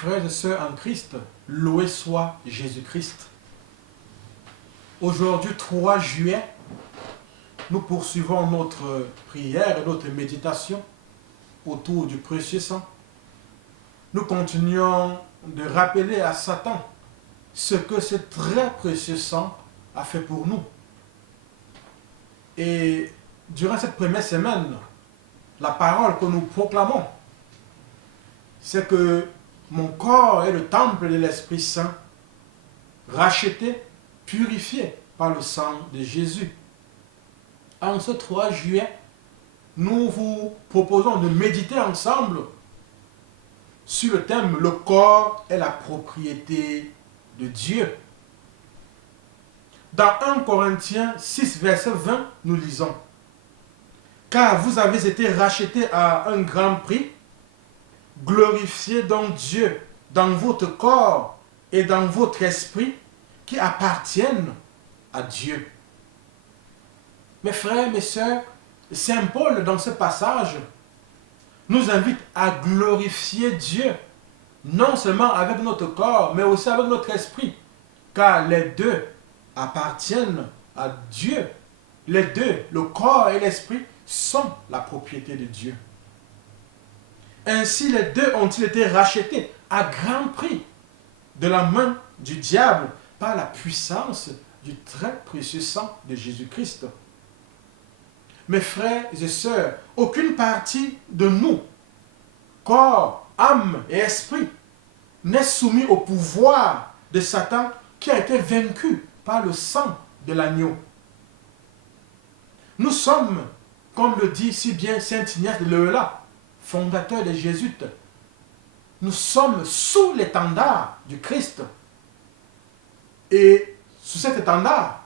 frères et sœurs en Christ, loué soit Jésus-Christ. Aujourd'hui, 3 juillet, nous poursuivons notre prière et notre méditation autour du précieux sang. Nous continuons de rappeler à Satan ce que ce très précieux sang a fait pour nous. Et durant cette première semaine, la parole que nous proclamons, c'est que mon corps est le temple de l'Esprit Saint, racheté, purifié par le sang de Jésus. En ce 3 juillet, nous vous proposons de méditer ensemble sur le thème « Le corps est la propriété de Dieu ». Dans 1 Corinthiens 6, verset 20, nous lisons « Car vous avez été rachetés à un grand prix, glorifiez donc Dieu dans votre corps et dans votre esprit qui appartiennent à Dieu. » Mes frères, mes sœurs, Saint Paul, dans ce passage, nous invite à glorifier Dieu, non seulement avec notre corps, mais aussi avec notre esprit, car les deux appartiennent à Dieu. Les deux, le corps et l'esprit, sont la propriété de Dieu. Ainsi, les deux ont-ils été rachetés à grand prix de la main du diable par la puissance du très précieux sang de Jésus-Christ. Mes frères et sœurs, aucune partie de nous, corps, âme et esprit, n'est soumise au pouvoir de Satan qui a été vaincu par le sang de l'agneau. Nous sommes, comme le dit si bien saint Ignace de Loyola, fondateur des Jésuites, nous sommes sous l'étendard du Christ. Et sous cet étendard,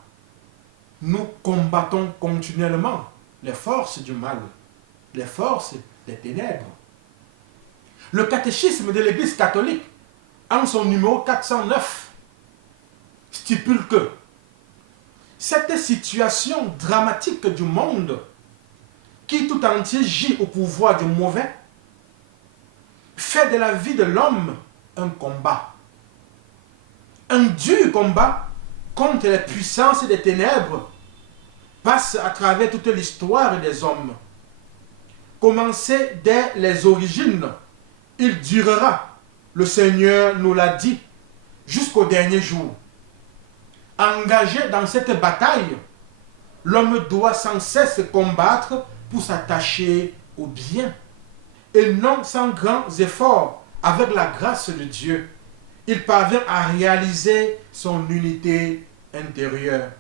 nous combattons continuellement les forces du mal, les forces des ténèbres. Le catéchisme de l'Église catholique, en son numéro 409, stipule que cette situation dramatique du monde, qui tout entier gît au pouvoir du mauvais, fait de la vie de l'homme un combat. Un dur combat contre les puissances des ténèbres passe à travers toute l'histoire des hommes. Commencé dès les origines, il durera, le Seigneur nous l'a dit, jusqu'au dernier jour. Engagé dans cette bataille, l'homme doit sans cesse combattre pour s'attacher au bien. Et non sans grands efforts, avec la grâce de Dieu, il parvient à réaliser son unité intérieure.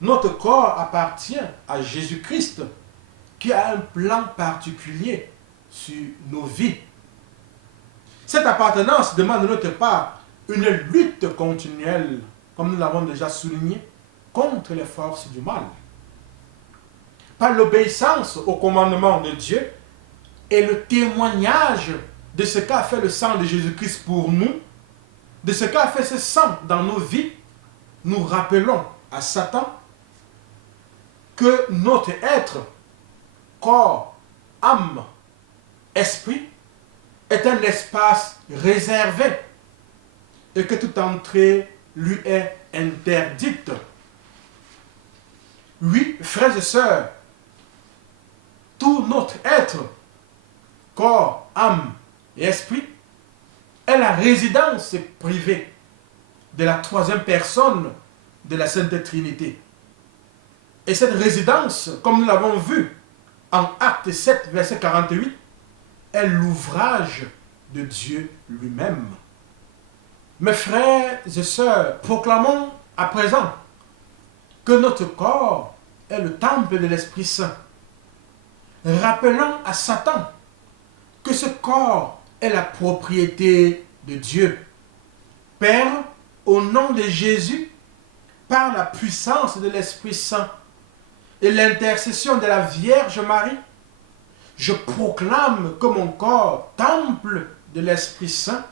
Notre corps appartient à Jésus-Christ, qui a un plan particulier sur nos vies. Cette appartenance demande de notre part une lutte continuelle, comme nous l'avons déjà souligné, contre les forces du mal. Par l'obéissance au commandement de Dieu et le témoignage de ce qu'a fait le sang de Jésus-Christ pour nous, de ce qu'a fait ce sang dans nos vies, nous rappelons à Satan que notre être, corps, âme, esprit, est un espace réservé et que toute entrée lui est interdite. Oui, frères et sœurs, tout notre être, corps, âme et esprit, est la résidence privée de la troisième personne de la Sainte Trinité. Et cette résidence, comme nous l'avons vu en Acte 7, verset 48, est l'ouvrage de Dieu lui-même. Mes frères et sœurs, proclamons à présent que notre corps est le temple de l'Esprit Saint. Rappelons à Satan que ce corps est la propriété de Dieu. Père, au nom de Jésus, par la puissance de l'Esprit Saint et l'intercession de la Vierge Marie, je proclame que mon corps, temple de l'Esprit Saint,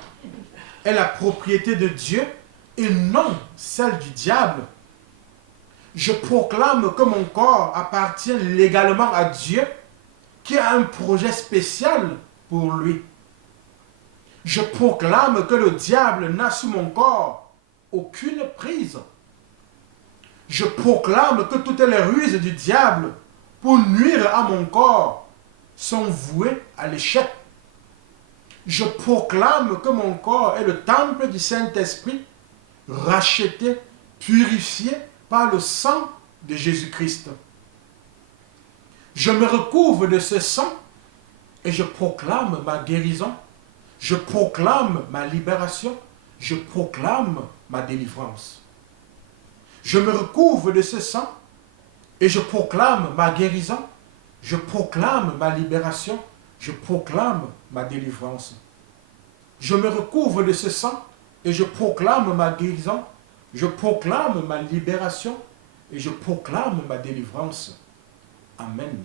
est la propriété de Dieu et non celle du diable. Je proclame que mon corps appartient légalement à Dieu, qui a un projet spécial pour lui. Je proclame que le diable n'a sur mon corps aucune prise. Je proclame que toutes les ruses du diable pour nuire à mon corps sont vouées à l'échec. Je proclame que mon corps est le temple du Saint-Esprit, racheté, purifié par le sang de Jésus-Christ. Je me recouvre de ce sang et je proclame ma guérison. Je proclame ma libération. Je proclame ma délivrance. Je me recouvre de ce sang et je proclame ma guérison. Je proclame ma libération. Je proclame ma délivrance. Je me recouvre de ce sang et je proclame ma guérison. Je proclame ma libération et je proclame ma délivrance. Amen.